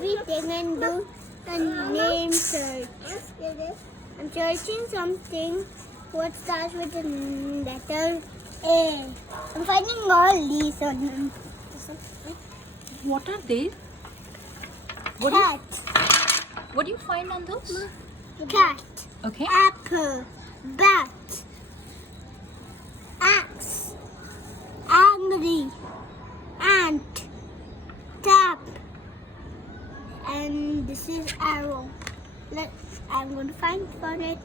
everything and do a name search. I'm searching something what starts with the letter A. I'm finding all these on them. What are they? Cat. What do you find on those? Cat. Okay. Apple. Bat. Axe. Angry. Ant. Tap. And this is arrow. I'm going to find for it.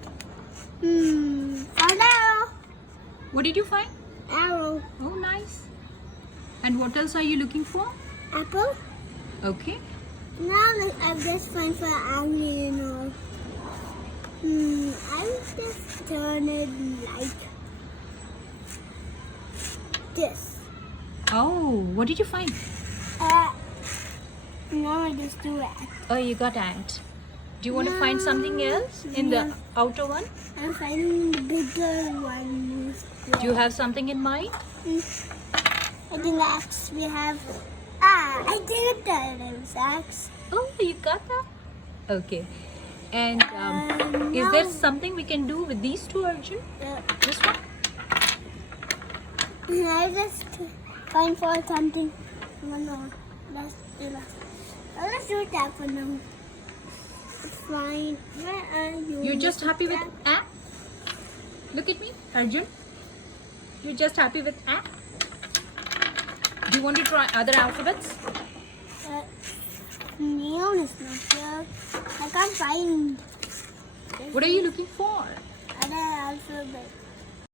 Found arrow. What did you find? Arrow. Oh, nice. And what else are you looking for? Apple. Okay. Now I've just found for angry and all. I'll just turn it like this. Oh, what did you find? Now I just do it. Oh, you got ant. Do you want to find something else in the outer one? I'm finding the bigger one. Do you have something in mind? I think axe we have. I think that is axe. Oh, you got that? Okay. And is there something we can do with these two, Arjun? This one? I just find for something. No, let's do that. Let's do that for now. Fine. Where are you? You're just happy with ant? Look at me, Arjun. You're just happy with ant? Do you want to try other alphabets? Neon is not here. I can't find. What are you looking for? Other alphabet.